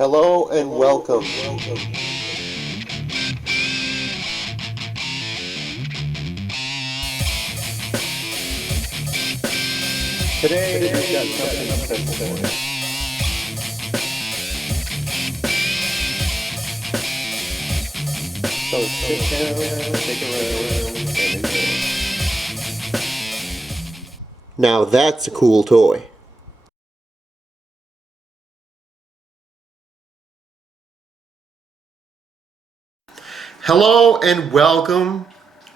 Hello and welcome. Today we've got something special for you. So sit down, stick around, and enjoy. Now that's a cool toy. Hello and welcome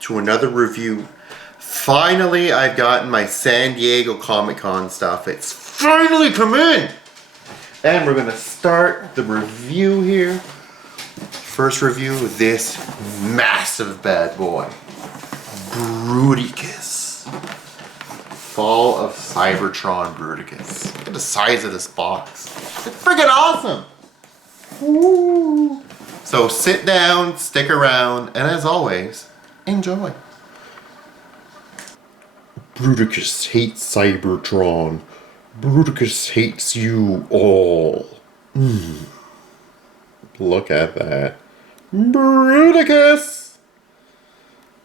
to another review. Finally, I've gotten my San Diego Comicon stuff. It's finally come in! And we're gonna start the review here. First review of this massive bad boy. Bruticus. Fall of Cybertron Bruticus. Look at the size of this box. It's freaking awesome! Woo. So sit down, stick around, and as always, enjoy. Bruticus hates Cybertron. Bruticus hates you all. Look at that. Bruticus!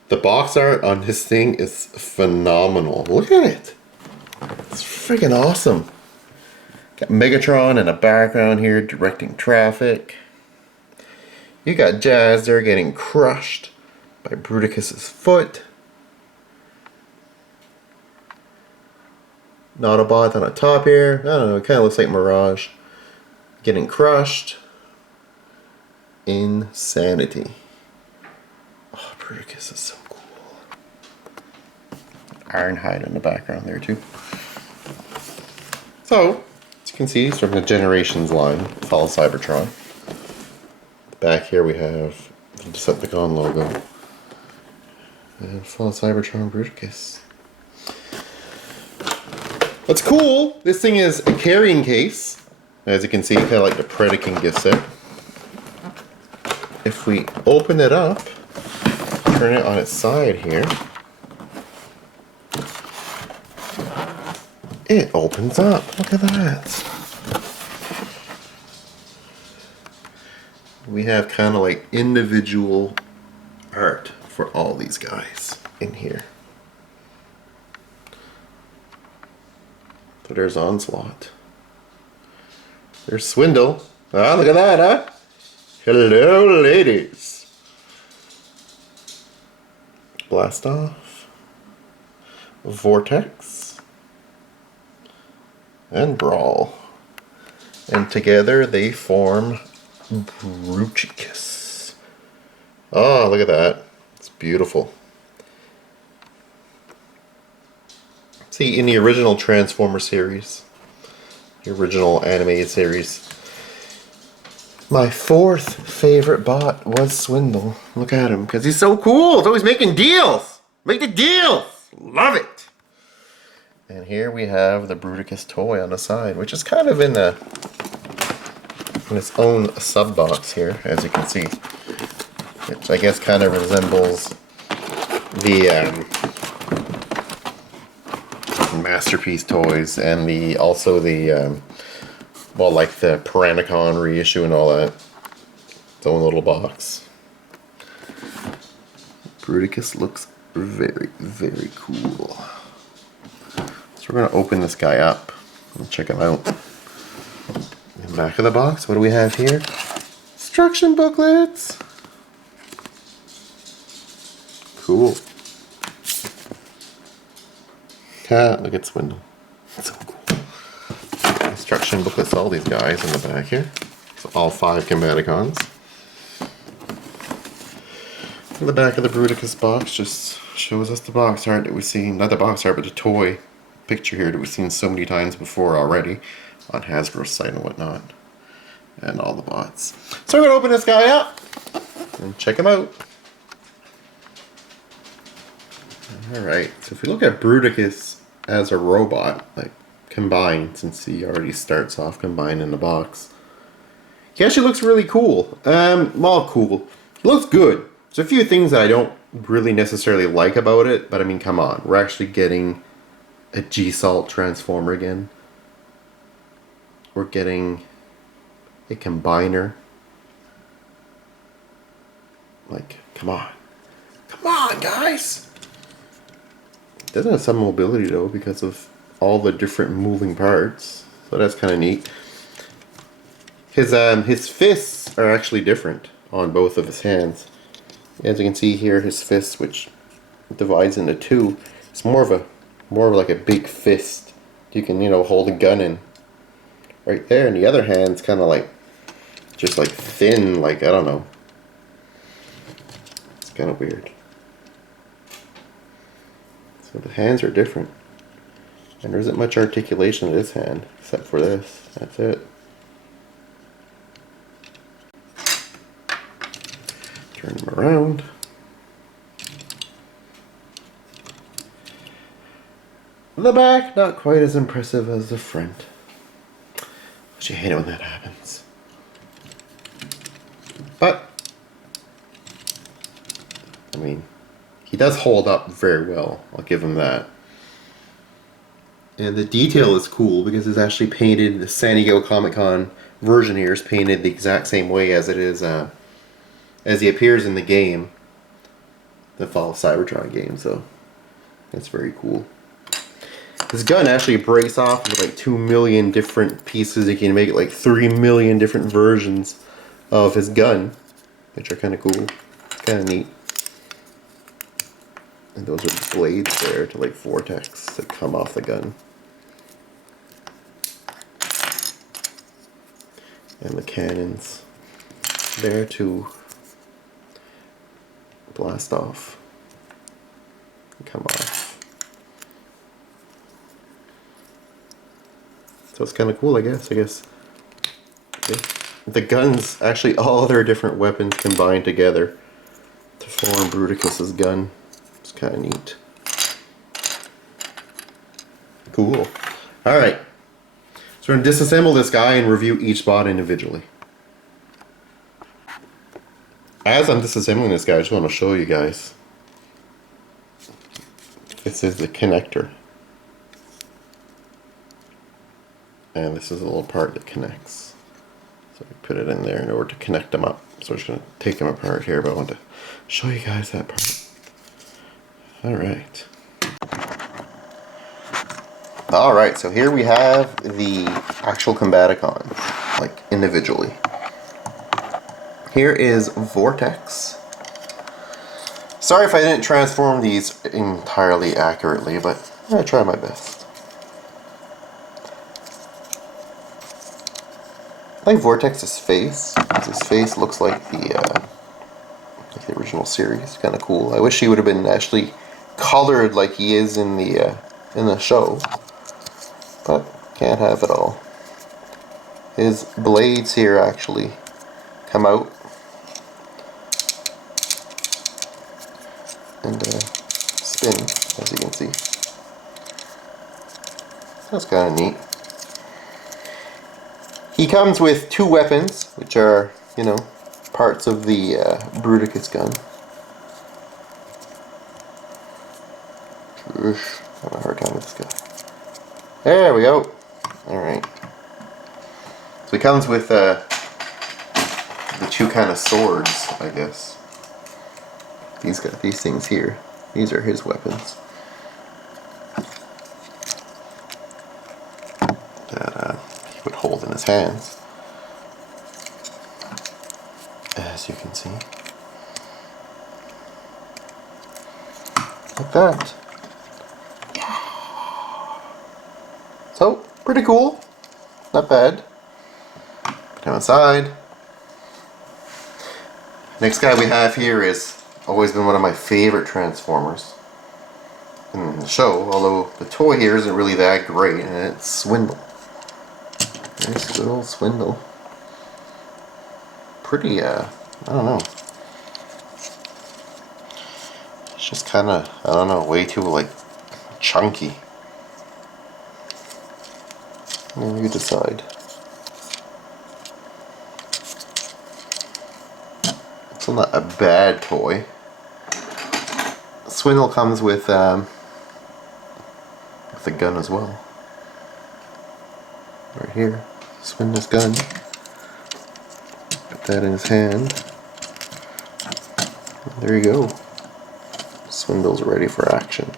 The box art on this thing is phenomenal. Look at it. It's freaking awesome. Got Megatron in the background here directing traffic. You got Jazz there getting crushed by Bruticus's foot. Autobot on the top here. I don't know, it kind of looks like Mirage. Getting crushed. Insanity. Oh, Bruticus is so cool. Ironhide in the background there too. So, as you can see, it's from the Generations line. Fall of Cybertron. Back here we have the Decepticon logo. And Fall of Cybertron Bruticus. What's cool, this thing is a carrying case. As you can see, kind of like the Predacon gift set. If we open it up, turn it on its side here, it opens up. Look at that. We have kind of like individual art for all these guys in here. So there's Onslaught. There's Swindle. Ah, look at that, huh? Hello, ladies. Blast Off. Vortex. And Brawl. And together they form Bruticus. Oh, look at that. It's beautiful. See, in the original Transformer series, the original animated series, my fourth favorite bot was Swindle. Look at him, because he's so cool. He's always making deals. Make the deals. Love it. And here we have the Bruticus toy on the side, which is kind of in its own sub box here, as you can see, which I guess kind of resembles the Masterpiece toys and also the well, like the Combaticons reissue and all that. Its own little box. Bruticus looks very, very cool. So we're gonna open this guy up and check him out. In the back of the box, what do we have here? Instruction booklets. Cool. Ah, look at Swindle. So cool. Instruction booklets, all these guys in the back here. So all 5 Combaticons. In the back of the Bruticus box just shows us the box art that we've seen, not the box art, but the toy picture here that we've seen so many times before already on Hasbro's site and whatnot. And all the bots. So we're going to open this guy up and check him out. Alright, so if we look at Bruticus as a robot, like combined, since he already starts off combined in the box, he actually looks really cool. Well, cool. It looks good. There's a few things that I don't really necessarily like about it, but I mean, come on. We're actually getting a G-Salt Transformer again. We're getting a combiner. Like, come on. Come on, guys! It doesn't have some mobility though because of all the different moving parts. So that's kind of neat. His fists are actually different on both of his hands. As you can see here, his fist, which divides into two, it's more of like a big fist. You can, you know, hold a gun in right there, and the other hand's kind of like just like thin, like, I don't know. It's kind of weird. So the hands are different. And there isn't much articulation in this hand, except for this. That's it. Turn them around. The back, not quite as impressive as the front. But you hate it when that happens. But, I mean, he does hold up very well. I'll give him that. And the detail is cool because it's actually painted, the San Diego Comicon version here is painted the exact same way as it is, as he appears in the game, the Fall of Cybertron game, so that's very cool. This gun actually breaks off into like 2 million different pieces. You can make it like 3 million different versions of his gun, which are kind of cool. It's kind of neat. And those are blades there to like vortex that come off the gun. And the cannons there to blast off and come off. So it's kind of cool, I guess. The guns, actually all their different weapons combined together to form Bruticus's gun. It's kind of neat. Cool. Alright. So we're going to disassemble this guy and review each bot individually. As I'm disassembling this guy, I just want to show you guys. This is the connector. And this is a little part that connects. So we put it in there in order to connect them up. So I'm just going to take them apart here, but I want to show you guys that part. Alright. Alright, so here we have the actual Combaticons, like individually. Here is Vortex. Sorry if I didn't transform these entirely accurately, but I try my best. I like Vortex's face. His face looks like the original series. Kind of cool. I wish he would have been actually colored like he is in the show, but can't have it all. His blades here actually come out and spin, as you can see. That's kind of neat. He comes with two weapons, which are, you know, parts of the Bruticus gun. Have a hard time with this guy. There we go. Alright. So he comes with the two kind of swords, I guess. He's got these things here. These are his weapons. That he would hold in his hands. As you can see. Like that. So, pretty cool. Not bad. Put him aside. Next guy we have here is always been one of my favorite Transformers in the show, although the toy here isn't really that great, and it's Swindle. Nice little Swindle. Pretty, I don't know. It's just kind of, I don't know, way too, like, chunky. You decide. It's not a bad toy. Swindle comes with a gun as well. Right here, Swindle's gun. Put that in his hand. There you go. Swindle's ready for action.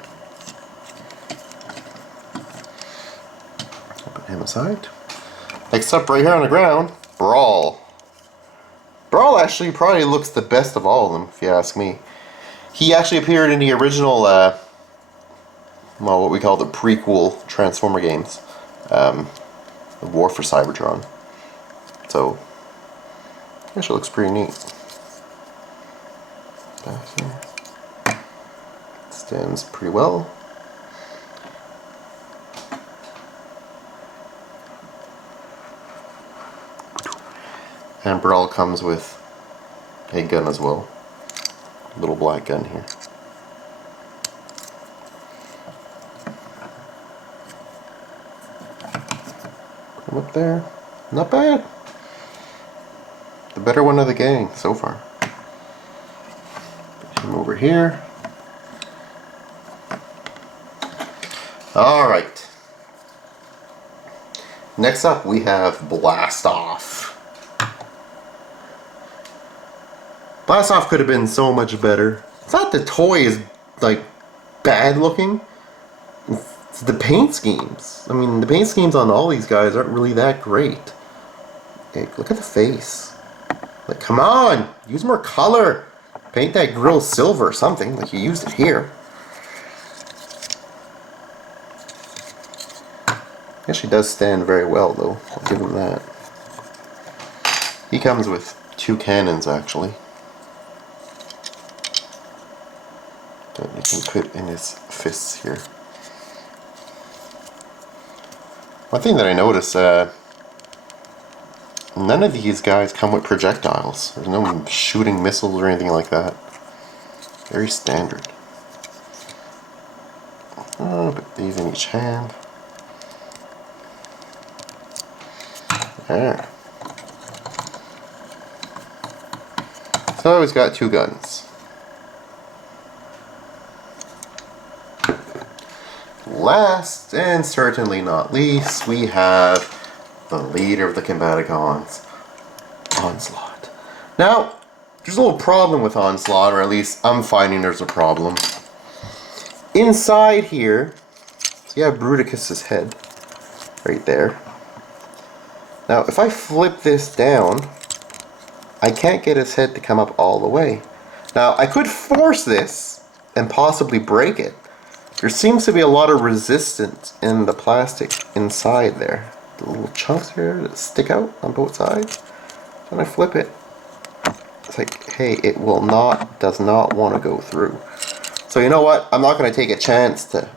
Put him aside. Next up, right here on the ground, Brawl. Brawl actually probably looks the best of all of them, if you ask me. He actually appeared in the original, well, what we call the prequel Transformer games. The War for Cybertron. So, actually looks pretty neat. Back here. Stands pretty well. And Brawl comes with a gun as well. Little black gun here. Put him up there. Not bad. The better one of the gang so far. Put him over here. Alright. Next up we have Blast Off. Blast Off could have been so much better. It's not the toy is like bad looking. It's the paint schemes. I mean, the paint schemes on all these guys aren't really that great. Hey, look at the face. Like, come on, use more color. Paint that grill silver or something. Like you used it here. Actually does stand very well though. I'll give him that. He comes with 2 cannons actually. That you can put in his fists here. One thing that I noticed, none of these guys come with projectiles. There's no shooting missiles or anything like that. Very standard. Put these in each hand. There. So he's got 2 guns. Last and certainly not least, we have the leader of the Combaticons, Onslaught. Now, there's a little problem with Onslaught, or at least I'm finding there's a problem. Inside here, so you have Bruticus's head right there. Now, if I flip this down, I can't get his head to come up all the way. Now, I could force this and possibly break it. There seems to be a lot of resistance in the plastic inside there. The little chunks here that stick out on both sides. When I flip it, it's like, hey, it will not, does not want to go through. So you know what? I'm not going to take a chance to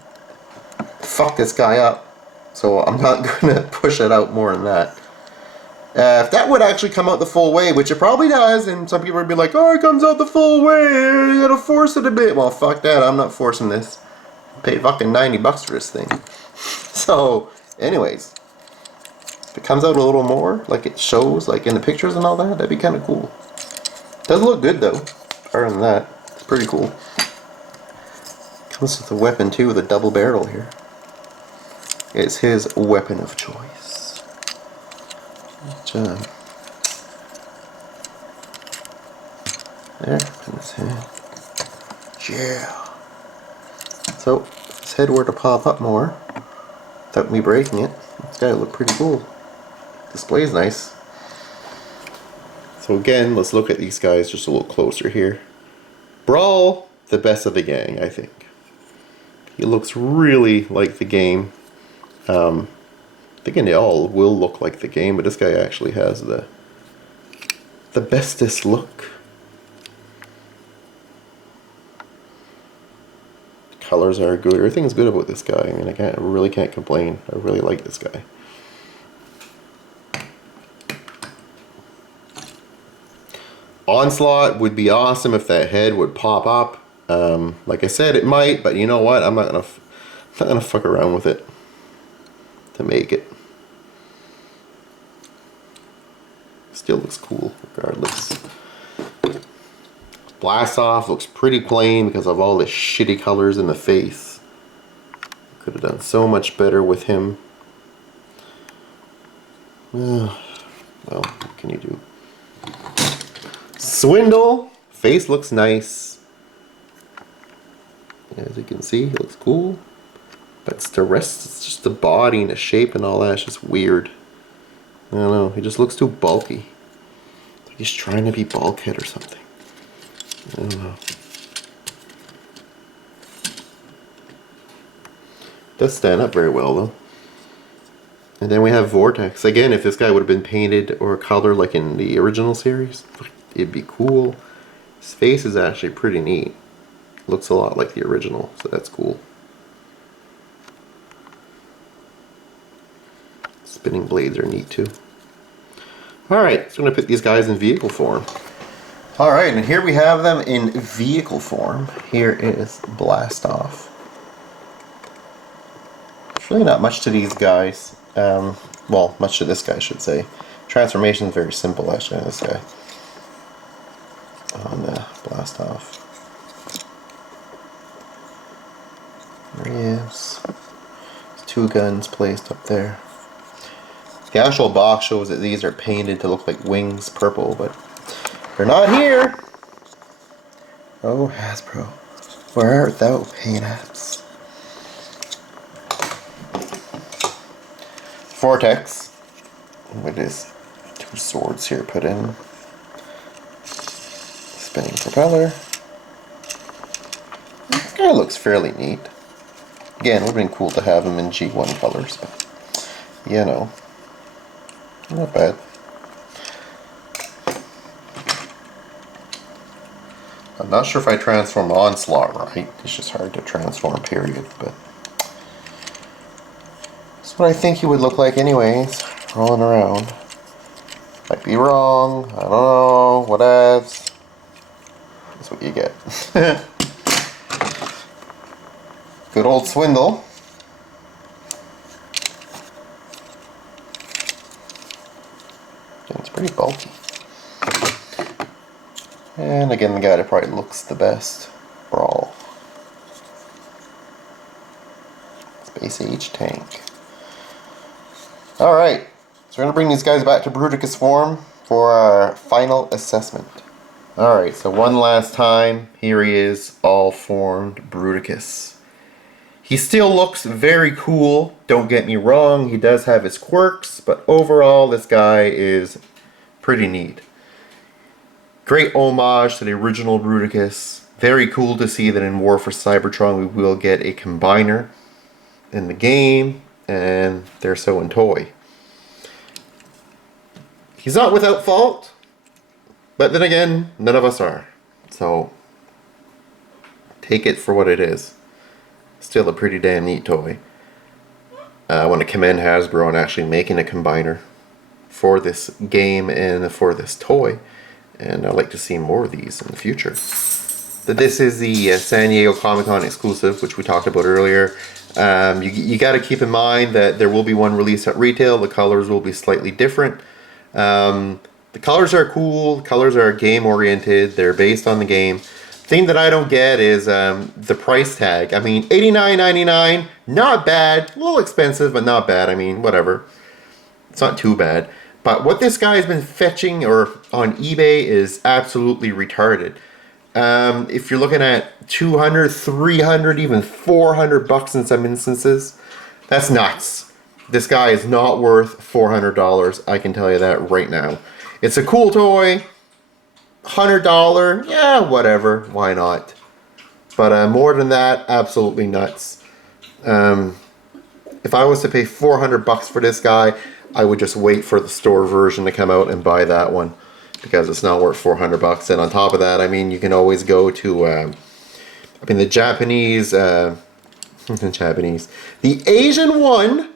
fuck this guy up. So I'm not going to push it out more than that. If that would actually come out the full way, which it probably does, and some people would be like, oh, it comes out the full way, you gotta force it a bit. Well, fuck that, I'm not forcing this. I paid fucking $90 for this thing. So, anyways, if it comes out a little more, like it shows, like in the pictures and all that, that'd be kind of cool. Does look good though. Other than that, it's pretty cool. Comes with a weapon too, with a double barrel here. It's his weapon of choice. John. There, in his hand. Yeah. So, if his head were to pop up more, without me breaking it, this guy would look pretty cool. Display's nice. So again, let's look at these guys just a little closer here. Brawl, the best of the gang, I think. He looks really like the game. Thinking they all will look like the game, but this guy actually has the bestest look. Colors are good. Everything's good about this guy. I mean, I really can't complain. I really like this guy. Onslaught would be awesome if that head would pop up. Like I said, it might, but you know what? I'm not gonna fuck around with it to make it. Still looks cool regardless. Blast Off looks pretty plain because of all the shitty colors in the face. Could have done so much better with him. Well, what can you do? Swindle. Face looks nice. As you can see, he looks cool. But it's the rest, it's just the body and the shape and all that. It's just weird. I don't know. He just looks too bulky. Like he's trying to be Bulkhead or something. I don't know. Does stand up very well though. And then we have Vortex. Again, if this guy would have been painted or colored like in the original series, it'd be cool. His face is actually pretty neat. Looks a lot like the original, so that's cool. Spinning blades are neat too. Alright, so I'm going to put these guys in vehicle form. Alright, and here we have them in vehicle form. Here is Blast Off. There's really not much to these guys. Well, much to this guy, I should say. Transformation is very simple, actually, on this guy. On the Blast Off. There he is. There's two guns placed up there. The actual box shows that these are painted to look like wings purple, but they're not here. Oh, Hasbro, where art thou, paint-apps? Vortex, with his two swords here put in. Spinning propeller. This guy looks fairly neat. Again, it would have been cool to have him in G1 colors, but you know, not bad. I'm not sure if I transform Onslaught right. It's just hard to transform, period, but that's what I think he would look like anyways, rolling around. Might be wrong, I don't know, whatevs. That's what you get. Good old Swindle. It's pretty bulky. And again, the guy that probably looks the best. Brawl. Space Age tank. Alright, so we're going to bring these guys back to Bruticus form for our final assessment. Alright, so one last time, here he is, all formed Bruticus. He still looks very cool, don't get me wrong, he does have his quirks, but overall this guy is pretty neat. Great homage to the original Bruticus. Very cool to see that in War for Cybertron we will get a combiner in the game, and they're so in toy. He's not without fault, but then again, none of us are. So, take it for what it is. Still a pretty damn neat toy. I want to commend Hasbro on actually making a combiner for this game and for this toy. And I'd like to see more of these in the future. This is the San Diego Comicon exclusive, which we talked about earlier. You got to keep in mind that there will be one release at retail. The colors will be slightly different. The colors are cool. The colors are game oriented. They're based on the game. Thing that I don't get is the price tag. I mean, $89.99, not bad. A little expensive, but not bad. I mean, whatever. It's not too bad. But what this guy has been fetching or on eBay is absolutely retarded. If you're looking at 200, 300, even 400 bucks in some instances, that's nuts. This guy is not worth $400. I can tell you that right now. It's a cool toy. $100, yeah, whatever, why not? But more than that, absolutely nuts. If I was to pay 400 bucks for this guy, I would just wait for the store version to come out and buy that one, because it's not worth 400 bucks. And on top of that, I mean, you can always go to, I mean, the Japanese, the Asian one,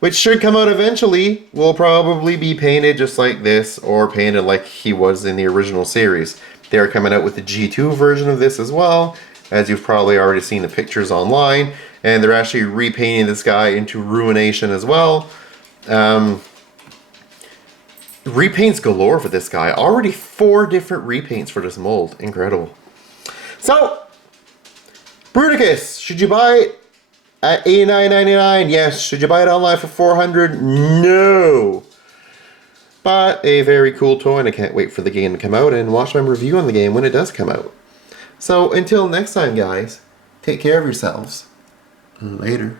which should come out eventually, will probably be painted just like this, or painted like he was in the original series. They're coming out with the G2 version of this as well, as you've probably already seen the pictures online, and they're actually repainting this guy into Ruination as well. Repaints galore for this guy. Already 4 different repaints for this mold. Incredible. So, Bruticus, should you buy it at $89.99? Yes. Should you buy it online for $400? No. But a very cool toy, and I can't wait for the game to come out and watch my review on the game when it does come out. So until next time, guys, take care of yourselves. Later.